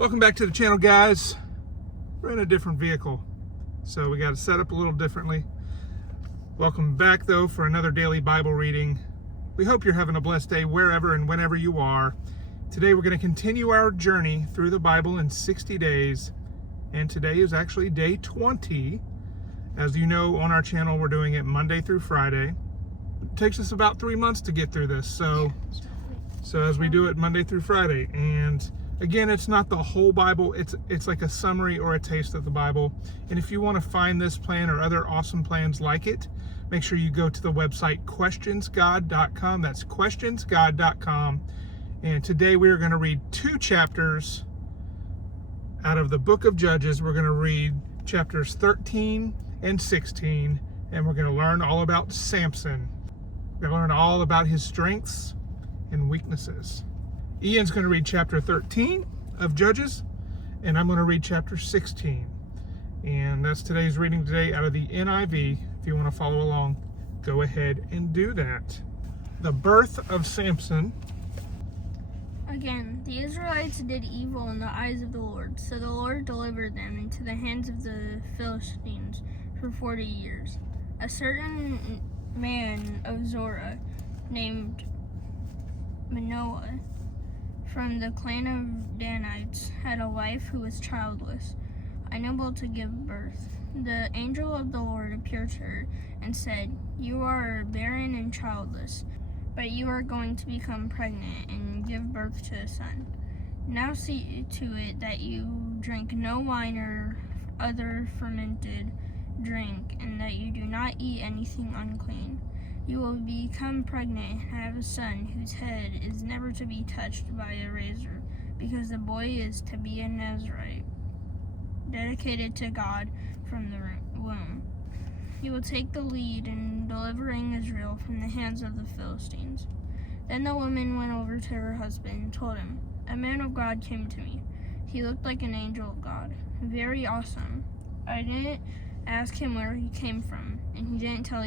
Welcome back to the channel, guys. We're in a different vehicle, so we got to set up a little differently. Welcome back, though, for another daily Bible reading. We hope you're having a blessed day wherever and whenever you are. Today we're going to continue our journey through the Bible in 60 days, and today is actually day 20. As you know, on our channel, we're doing it Monday through Friday. It takes us about 3 months to get through this, so as we do it Monday through Friday. And again, it's not the whole Bible, it's like a summary or a taste of the Bible. And if you want to find this plan or other awesome plans like it, make sure you go to the website questionsgod.com. That's questionsgod.com. And today we are going to read 2 chapters out of the book of Judges. We're going to read chapters 13 and 16, and we're going to learn all about Samson. We're going to learn all about his strengths and weaknesses. Ian's going to read chapter 13 of Judges, and I'm going to read chapter 16. And that's today's reading today out of the NIV. If you want to follow along, go ahead and do that. The birth of Samson. Again, the Israelites did evil in the eyes of the Lord, so the Lord delivered them into the hands of the Philistines for 40 years. A certain man of Zorah named Manoah from the clan of Danites had a wife who was childless, unable to give birth. The angel of the Lord appeared to her and said, "You are barren and childless, but you are going to become pregnant and give birth to a son. Now see to it that you drink no wine or other fermented drink, and that you do not eat anything unclean. You will become pregnant and have a son whose head is never to be touched by a razor, because the boy is to be a Nazirite, dedicated to God from the womb. He will take the lead in delivering Israel from the hands of the Philistines." Then the woman went over to her husband and told him, "A man of God came to me. He looked like an angel of God, very awesome. I didn't ask him where he came from, and he didn't tell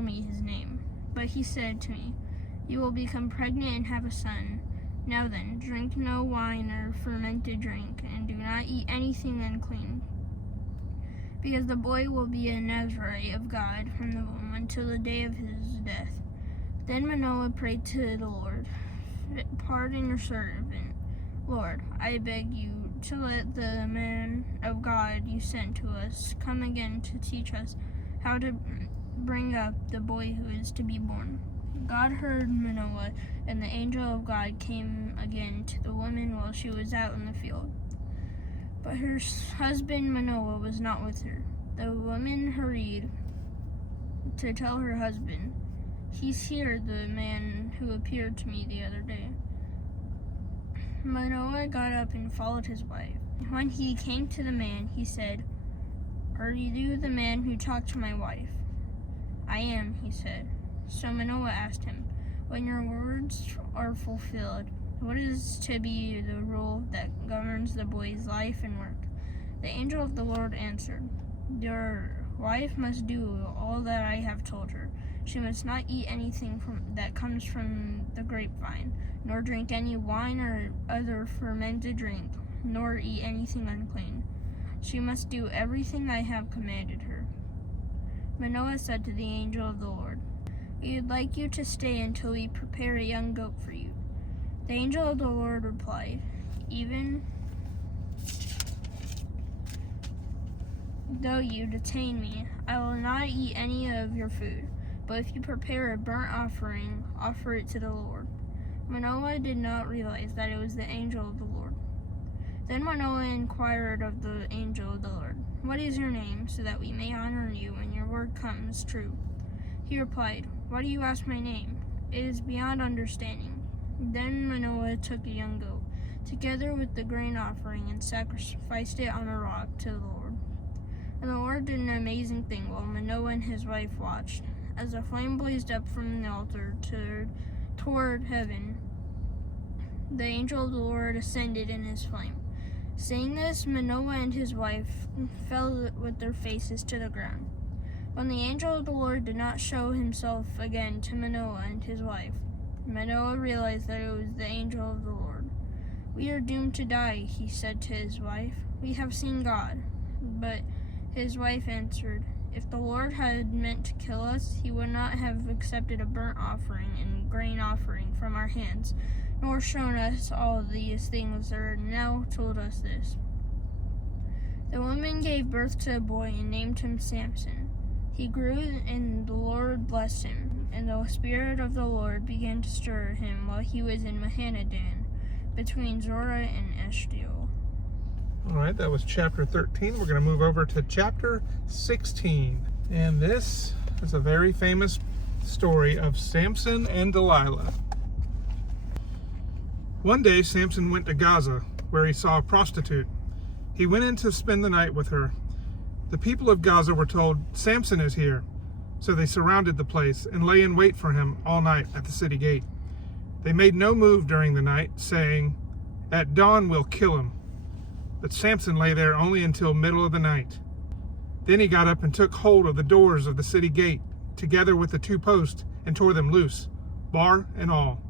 me his name. But he said to me, 'You will become pregnant and have a son. Now then, drink no wine or fermented drink, and do not eat anything unclean, because the boy will be a Nazirite of God from the womb until the day of his death.' Then Manoah prayed to the Lord, 'Pardon your servant, Lord. I beg you to let the man of God you sent to us come again to teach us how to bring up the boy who is to be born.' God heard Manoah, and the angel of God came again to the woman while she was out in the field. But her husband Manoah was not with her. The woman hurried to tell her husband, 'He's here, the man who appeared to me the other day.' Manoah got up and followed his wife. When he came to the man, he said, 'Are you the man who talked to my wife?' 'I am,' he said. So Manoah asked him, 'When your words are fulfilled, what is to be the rule that governs the boy's life and work?' The angel of the Lord answered, 'Your wife must do all that I have told her. She must not eat anything that comes from the grapevine, nor drink any wine or other fermented drink, nor eat anything unclean. She must do everything I have commanded her.' Manoah said to the angel of the Lord, 'We would like you to stay until we prepare a young goat for you.' The angel of the Lord replied, 'Even though you detain me, I will not eat any of your food. But if you prepare a burnt offering, offer it to the Lord.' Manoah did not realize that it was the angel of the Lord. Then Manoah inquired of the angel of the Lord, 'What is your name, so that we may honor you when your word comes true?' He replied, 'Why do you ask my name? It is beyond understanding.' Then Manoah took a young goat, together with the grain offering, and sacrificed it on a rock to the Lord. And the Lord did an amazing thing while Manoah and his wife watched. As a flame blazed up from the altar toward heaven, the angel of the Lord ascended in his flame. Seeing this, Manoah and his wife fell with their faces to the ground. When the angel of the Lord did not show himself again to Manoah and his wife, Manoah realized that it was the angel of the Lord. "We are doomed to die," he said to his wife. "We have seen God." But his wife answered, "If the Lord had meant to kill us, he would not have accepted a burnt offering and grain offering from our hands, nor shown us all these things or now told us this." The woman gave birth to a boy and named him Samson. He grew, and the Lord blessed him, and the Spirit of the Lord began to stir him while he was in Mahanadan, between Zorah and Eshtaol. All right, that was chapter 13. We're going to move over to chapter 16. And this is a very famous story of Samson and Delilah. One day, Samson went to Gaza, where he saw a prostitute. He went in to spend the night with her. The people of Gaza were told, "Samson is here." So they surrounded the place and lay in wait for him all night at the city gate. They made no move during the night, saying, "At dawn we'll kill him." But Samson lay there only until middle of the night. Then he got up and took hold of the doors of the city gate, together with the 2 posts, and tore them loose, bar and all.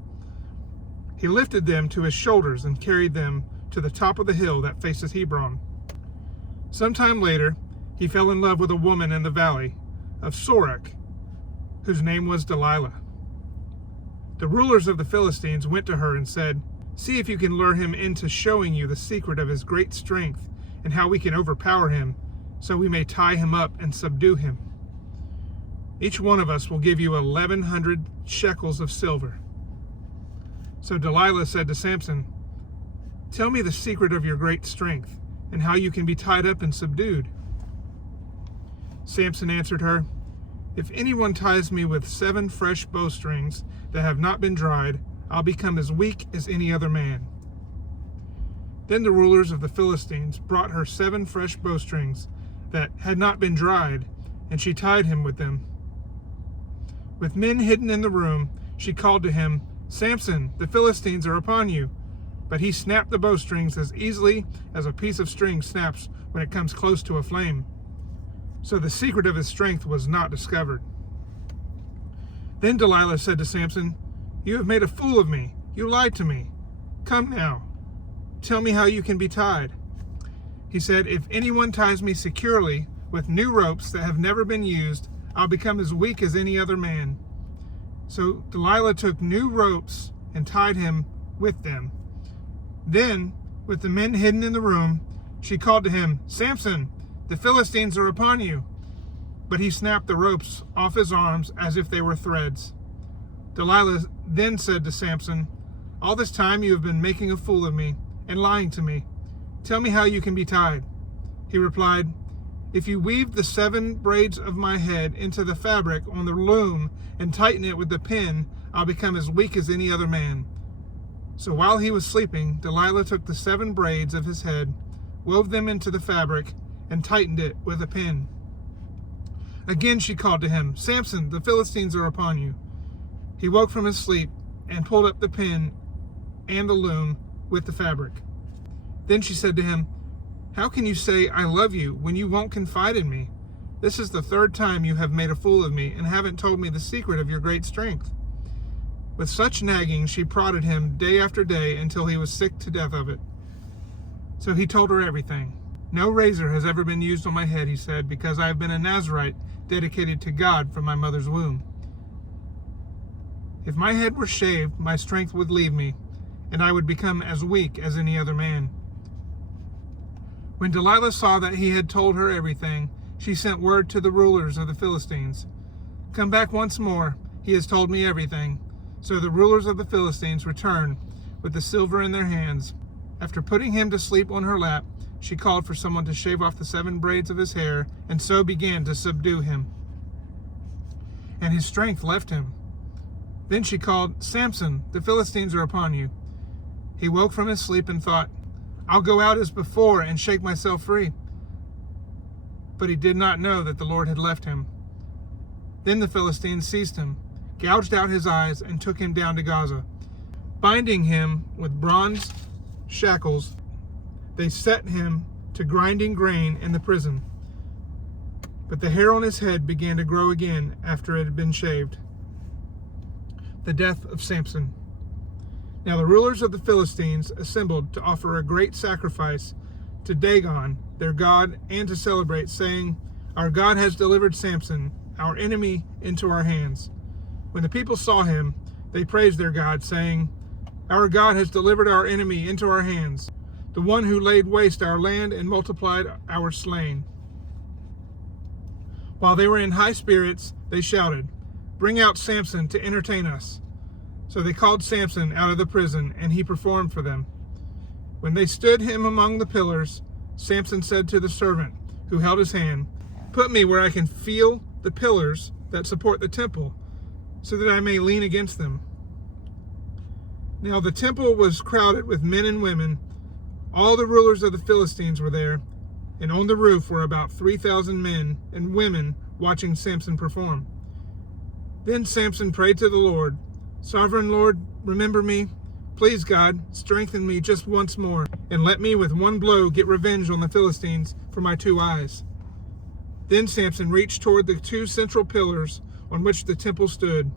He lifted them to his shoulders and carried them to the top of the hill that faces Hebron. Sometime later, he fell in love with a woman in the valley of Sorek, whose name was Delilah. The rulers of the Philistines went to her and said, "See if you can lure him into showing you the secret of his great strength and how we can overpower him, so we may tie him up and subdue him. Each one of us will give you 1,100 shekels of silver." So Delilah said to Samson, "Tell me the secret of your great strength and how you can be tied up and subdued." Samson answered her, "If anyone ties me with 7 fresh bowstrings that have not been dried, I'll become as weak as any other man." Then the rulers of the Philistines brought her 7 fresh bowstrings that had not been dried, and she tied him with them. With men hidden in the room, she called to him, "Samson, the Philistines are upon you." But he snapped the bowstrings as easily as a piece of string snaps when it comes close to a flame. So the secret of his strength was not discovered. Then Delilah said to Samson, "You have made a fool of me. You lied to me. Come now, tell me how you can be tied." He said, "If anyone ties me securely with new ropes that have never been used, I'll become as weak as any other man." So Delilah took new ropes and tied him with them. Then, with the men hidden in the room, she called to him, "Samson, the Philistines are upon you." But he snapped the ropes off his arms as if they were threads. Delilah then said to Samson, "All this time you have been making a fool of me and lying to me. Tell me how you can be tied." He replied, "If you weave the 7 braids of my head into the fabric on the loom and tighten it with the pin, I'll become as weak as any other man." So while he was sleeping, Delilah took the 7 braids of his head, wove them into the fabric, and tightened it with a pin. Again she called to him, "Samson, the Philistines are upon you." He woke from his sleep and pulled up the pin and the loom with the fabric. Then she said to him, "How can you say, 'I love you,' when you won't confide in me? This is the 3rd time you have made a fool of me and haven't told me the secret of your great strength." With such nagging, she prodded him day after day until he was sick to death of it. So he told her everything. "No razor has ever been used on my head," he said, "because I have been a Nazirite dedicated to God from my mother's womb. If my head were shaved, my strength would leave me, and I would become as weak as any other man." When Delilah saw that he had told her everything, she sent word to the rulers of the Philistines, "Come back once more. He has told me everything." So the rulers of the Philistines returned with the silver in their hands. After putting him to sleep on her lap, she called for someone to shave off the 7 braids of his hair, and so began to subdue him. And his strength left him. Then she called, "Samson, the Philistines are upon you." He woke from his sleep and thought, "I'll go out as before and shake myself free." But he did not know that the Lord had left him. Then the Philistines seized him, gouged out his eyes, and took him down to Gaza. Binding him with bronze shackles, they set him to grinding grain in the prison. But the hair on his head began to grow again after it had been shaved. The death of Samson. Now the rulers of the Philistines assembled to offer a great sacrifice to Dagon, their god, and to celebrate, saying, "Our God has delivered Samson, our enemy, into our hands." When the people saw him, they praised their God, saying, "Our God has delivered our enemy into our hands, the one who laid waste our land and multiplied our slain." While they were in high spirits, they shouted, "Bring out Samson to entertain us." So they called Samson out of the prison, and he performed for them. When they stood him among the pillars, Samson said to the servant who held his hand, "Put me where I can feel the pillars that support the temple, so that I may lean against them." Now the temple was crowded with men and women. All the rulers of the Philistines were there, and on the roof were about 3,000 men and women watching Samson perform. Then Samson prayed to the Lord, "Sovereign Lord, remember me. Please, God, strengthen me just once more, and let me with one blow get revenge on the Philistines for my 2 eyes." Then Samson reached toward the 2 central pillars on which the temple stood.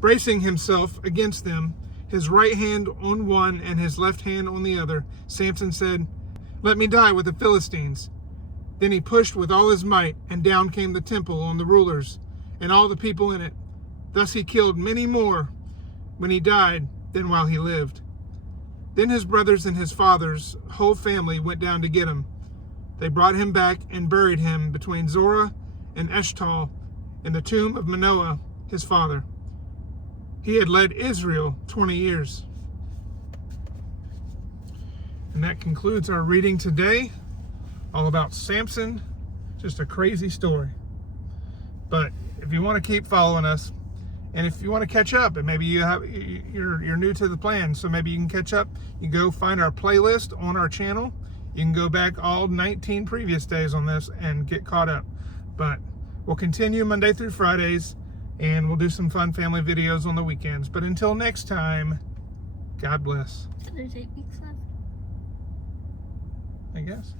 Bracing himself against them, his right hand on one and his left hand on the other, Samson said, "Let me die with the Philistines." Then he pushed with all his might, and down came the temple on the rulers and all the people in it. Thus he killed many more when he died than while he lived. Then his brothers and his father's whole family went down to get him. They brought him back and buried him between Zorah and Eshtal in the tomb of Manoah, his father. He had led Israel 20 years. And that concludes our reading today, all about Samson. Just a crazy story. But if you want to keep following us, and if you want to catch up, and maybe you're new to the plan, so maybe you can catch up, you go find our playlist on our channel. You can go back all 19 previous days on this and get caught up. But we'll continue Monday through Fridays, and we'll do some fun family videos on the weekends. But until next time, God bless. So there's 8 weeks left. I guess.